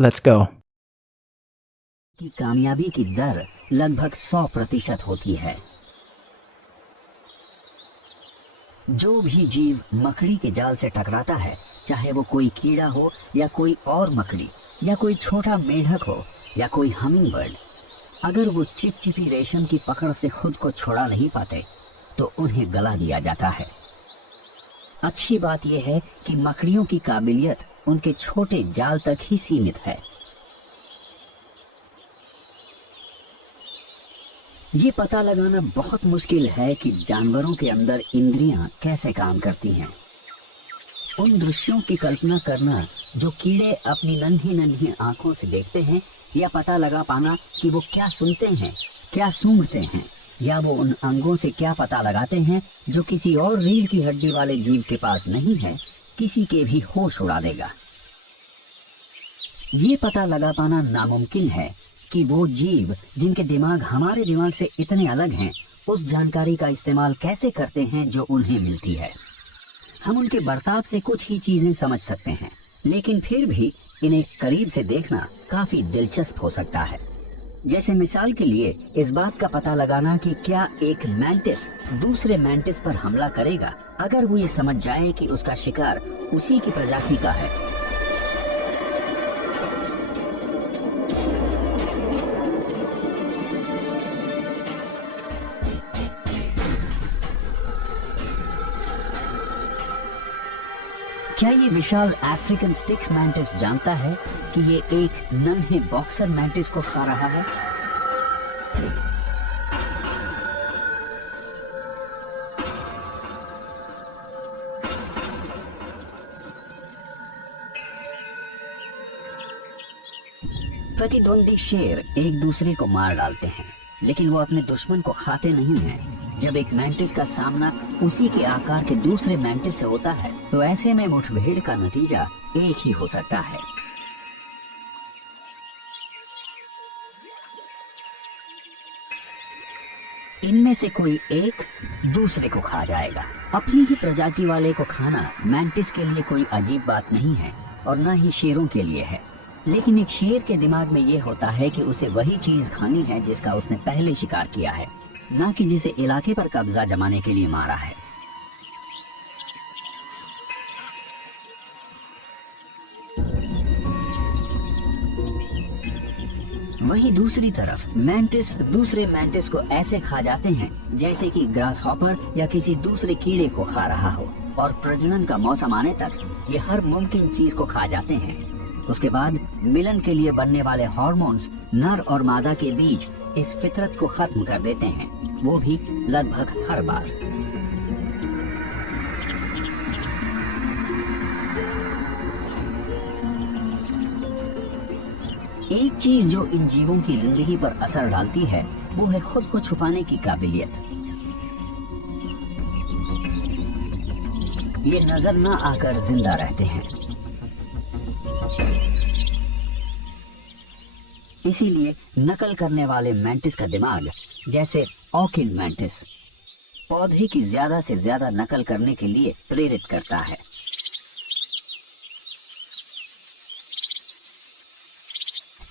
Let's go. की कामयाबी की दर लगभग 100% होती है। जो भी जीव मकड़ी के जाल से टकराता है, चाहे वो कोई कीड़ा हो या कोई और मकड़ी या कोई छोटा मेढक हो या कोई हमिंग बर्ड, अगर वो चिपचिपी रेशम की पकड़ से खुद को छुड़ा नहीं पाते तो उन्हें गला दिया जाता है। अच्छी बात यह है कि मकड़ियों की काबिलियत उनके छोटे जाल तक ही सीमित है। ये पता लगाना बहुत मुश्किल है कि जानवरों के अंदर इंद्रियां कैसे काम करती हैं। उन दृश्यों की कल्पना करना जो कीड़े अपनी नन्ही नन्ही आंखों से देखते हैं, या पता लगा पाना कि वो क्या सुनते हैं, क्या सूंघते हैं, या वो उन अंगों से क्या पता लगाते हैं जो किसी और रीढ़ की हड्डी वाले जीव के पास नहीं है, किसी के भी होश उड़ा देगा। ये पता लगा पाना नामुमकिन है कि वो जीव जिनके दिमाग हमारे दिमाग से इतने अलग हैं, उस जानकारी का इस्तेमाल कैसे करते हैं जो उन्हें मिलती है। हम उनके बर्ताव से कुछ ही चीजें समझ सकते हैं, लेकिन फिर भी इन्हें करीब से देखना काफी दिलचस्प हो सकता है। जैसे मिसाल के लिए इस बात का पता लगाना कि क्या एक मैंटिस दूसरे मैंटिस पर हमला करेगा अगर वो ये समझ जाए कि उसका शिकार उसी की प्रजाति का है। क्या ये विशाल अफ्रीकन स्टिक मैंटिस जानता है कि ये एक नन्हे बॉक्सर मैंटिस को खा रहा है? प्रतिद्वंदी शेर एक दूसरे को मार डालते हैं, लेकिन वो अपने दुश्मन को खाते नहीं हैं। जब एक मैंटिस का सामना उसी के आकार के दूसरे मैंटिस से होता है, तो ऐसे में मुठभेड़ का नतीजा एक ही हो सकता है। इनमें से कोई एक दूसरे को खा जाएगा। अपनी ही प्रजाति वाले को खाना मैंटिस के लिए कोई अजीब बात नहीं है, और न ही शेरों के लिए है। लेकिन एक शेर के दिमाग में यह होता है कि उसे वही चीज खानी है जिसका उसने पहले शिकार किया है, न कि जिसे इलाके पर कब्जा जमाने के लिए मारा है। वहीं दूसरी तरफ मैंटिस दूसरे मैंटिस को ऐसे खा जाते हैं जैसे कि ग्रास हॉपर या किसी दूसरे कीड़े को खा रहा हो, और प्रजनन का मौसम आने तक ये हर मुमकिन चीज को खा जाते हैं। उसके बाद मिलन के लिए बनने वाले हार्मोन्स नर और मादा के बीच इस फितरत को खत्म कर देते हैं, वो भी लगभग हर बार। एक चीज जो इन जीवों की जिंदगी पर असर डालती है, वो है खुद को छुपाने की काबिलियत। ये नजर न आकर जिंदा रहते हैं। इसीलिए नकल करने वाले मैंटिस का दिमाग, जैसे ऑकिन मैंटिस, पौधे की ज्यादा से ज्यादा नकल करने के लिए प्रेरित करता है।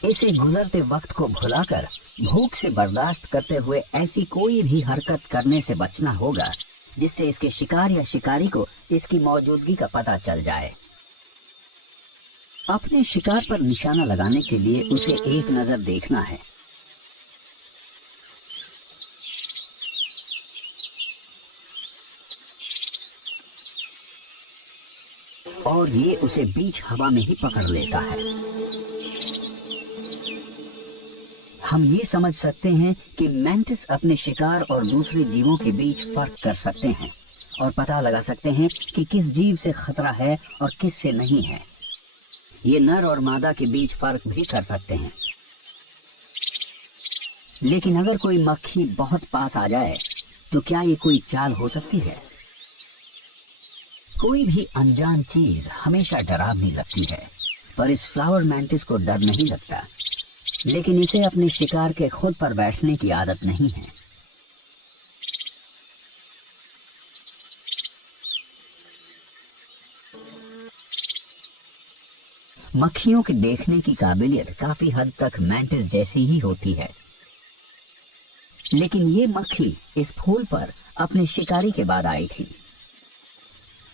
इसे गुजरते वक्त को भुलाकर भूख से बर्दाश्त करते हुए ऐसी कोई भी हरकत करने से बचना होगा जिससे इसके शिकार या शिकारी को इसकी मौजूदगी का पता चल जाए। अपने शिकार पर निशाना लगाने के लिए उसे एक नजर देखना है। और ये उसे बीच हवा में ही पकड़ लेता है। हम ये समझ सकते हैं कि मैंटिस अपने शिकार और दूसरे जीवों के बीच फर्क कर सकते हैं और पता लगा सकते हैं कि किस जीव से खतरा है और किस से नहीं है। ये नर और मादा के बीच फर्क भी कर सकते हैं। लेकिन अगर कोई मक्खी बहुत पास आ जाए तो क्या ये कोई चाल हो सकती है? कोई भी अनजान चीज हमेशा डरावनी लगती है, पर इस फ्लावर मैंटिस को डर नहीं लगता। लेकिन इसे अपने शिकार के खुद पर बैठने की आदत नहीं है। मक्खियों के देखने की काबिलियत काफी हद तक मैंटिस जैसी ही होती है, लेकिन ये मक्खी इस फूल पर अपने शिकारी के बाद आई थी।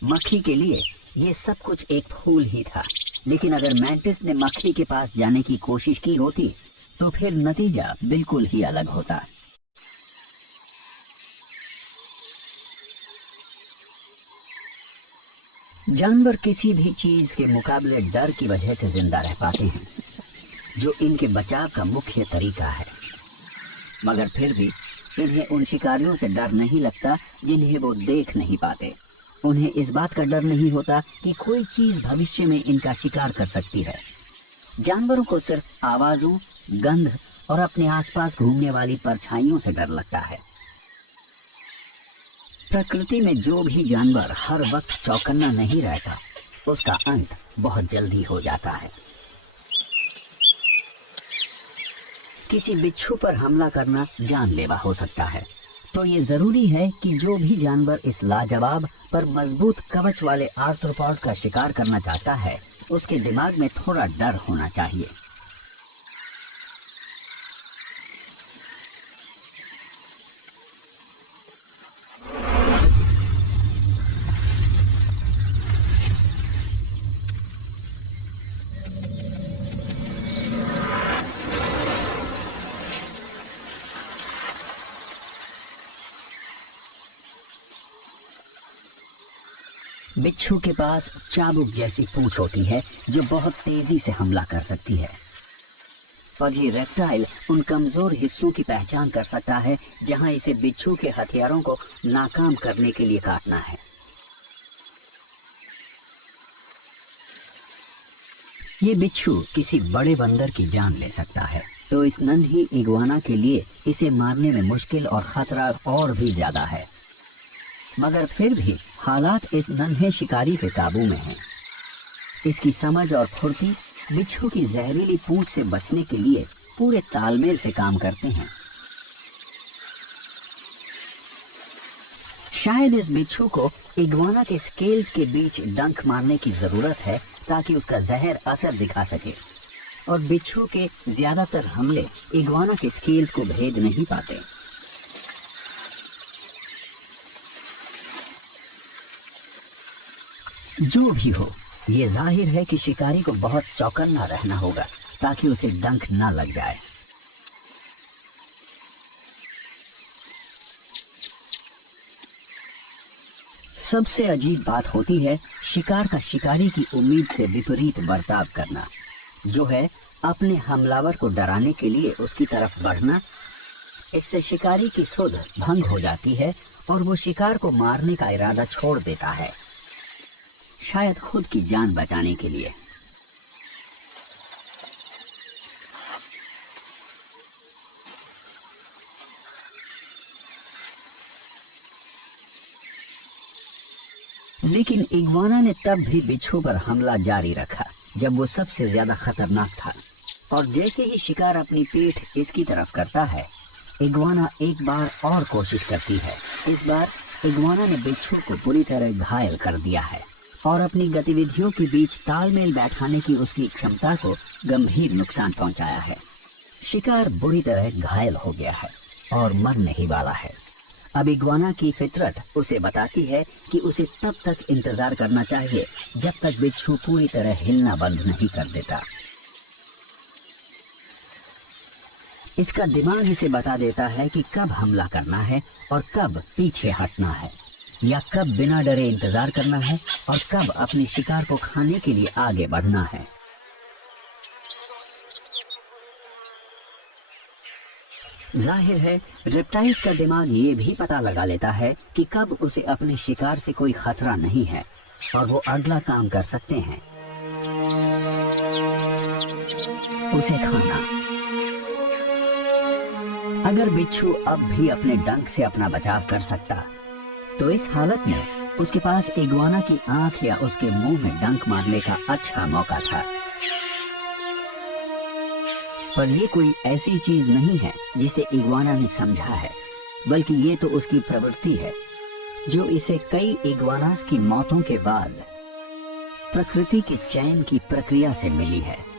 मक्खी के लिए ये सब कुछ एक फूल ही था, लेकिन अगर मैंटिस ने मक्खी के पास जाने की कोशिश की होती तो फिर नतीजा बिल्कुल ही अलग होता। जानवर किसी भी चीज के मुकाबले डर की वजह से जिंदा रह पाते हैं, जो इनके बचाव का मुख्य तरीका है। मगर फिर भी इन्हें उन शिकारियों से डर नहीं लगता जिन्हें वो देख नहीं पाते। उन्हें इस बात का डर नहीं होता कि कोई चीज भविष्य में इनका शिकार कर सकती है। जानवरों को सिर्फ आवाजों, गंध और अपने आसपास घूमने वाली परछाइयों से डर लगता है। प्रकृति में जो भी जानवर हर वक्त चौकन्ना नहीं रहता, उसका अंत बहुत जल्दी हो जाता है। किसी बिच्छू पर हमला करना जानलेवा हो सकता है, तो ये जरूरी है कि जो भी जानवर इस लाजवाब पर मजबूत कवच वाले आर्थ्रोपॉड का शिकार करना चाहता है, उसके दिमाग में थोड़ा डर होना चाहिए। बिच्छू के पास चाबुक जैसी पूंछ होती है जो बहुत तेजी से हमला कर सकती है, और ये रेप्टाइल उन कमजोर हिस्सों की पहचान कर सकता है जहां इसे बिच्छू के हथियारों को नाकाम करने के लिए काटना है। ये बिच्छू किसी बड़े बंदर की जान ले सकता है, तो इस नन्ही इग्वाना के लिए इसे मारने में मुश्किल और खतरा और भी ज्यादा है। मगर फिर भी हालात इस नन्हे शिकारी के काबू में हैं। इसकी समझ और फुर्ती बिच्छू की जहरीली पूंछ से बचने के लिए पूरे तालमेल से काम करते हैं। शायद इस बिच्छू को इग्वाना के स्केल्स के बीच डंक मारने की जरूरत है ताकि उसका जहर असर दिखा सके, और बिच्छू के ज्यादातर हमले इग्वाना के स्केल्स को भेद नहीं पाते। जो भी हो, ये जाहिर है कि शिकारी को बहुत चौकन्ना रहना होगा ताकि उसे डंक ना लग जाए। सबसे अजीब बात होती है शिकार का शिकारी की उम्मीद से विपरीत बर्ताव करना, जो है अपने हमलावर को डराने के लिए उसकी तरफ बढ़ना। इससे शिकारी की सुध भंग हो जाती है और वो शिकार को मारने का इरादा छोड़ देता है, शायद खुद की जान बचाने के लिए। लेकिन इग्वाना ने तब भी बिच्छू पर हमला जारी रखा जब वो सबसे ज्यादा खतरनाक था, और जैसे ही शिकार अपनी पीठ इसकी तरफ करता है, इग्वाना एक बार और कोशिश करती है। इस बार इग्वाना ने बिच्छू को पूरी तरह घायल कर दिया है और अपनी गतिविधियों के बीच तालमेल बैठाने की उसकी क्षमता को गंभीर नुकसान पहुंचाया है। शिकार बुरी तरह घायल हो गया है और मरने ही वाला है। अब इग्वाना की फितरत उसे बताती है कि उसे तब तक इंतजार करना चाहिए जब तक बिच्छू पूरी तरह हिलना बंद नहीं कर देता। इसका दिमाग इसे बता देता है कि कब हमला करना है और कब पीछे हटना है, या कब बिना डरे इंतजार करना है और कब अपने शिकार को खाने के लिए आगे बढ़ना है। जाहिर है रेप्टाइल्स का दिमाग ये भी पता लगा लेता है कि कब उसे अपने शिकार से कोई खतरा नहीं है और वो अगला काम कर सकते हैं, उसे खाना। अगर बिच्छू अब भी अपने डंक से अपना बचाव कर सकता, तो इस हालत में उसके पास इग्वाना की आंख या उसके मुंह में डंक मारने का अच्छा मौका था। पर ये कोई ऐसी चीज नहीं है जिसे इग्वाना ने समझा है, बल्कि ये तो उसकी प्रवृत्ति है जो इसे कई इग्वानास की मौतों के बाद प्रकृति के चयन की प्रक्रिया से मिली है।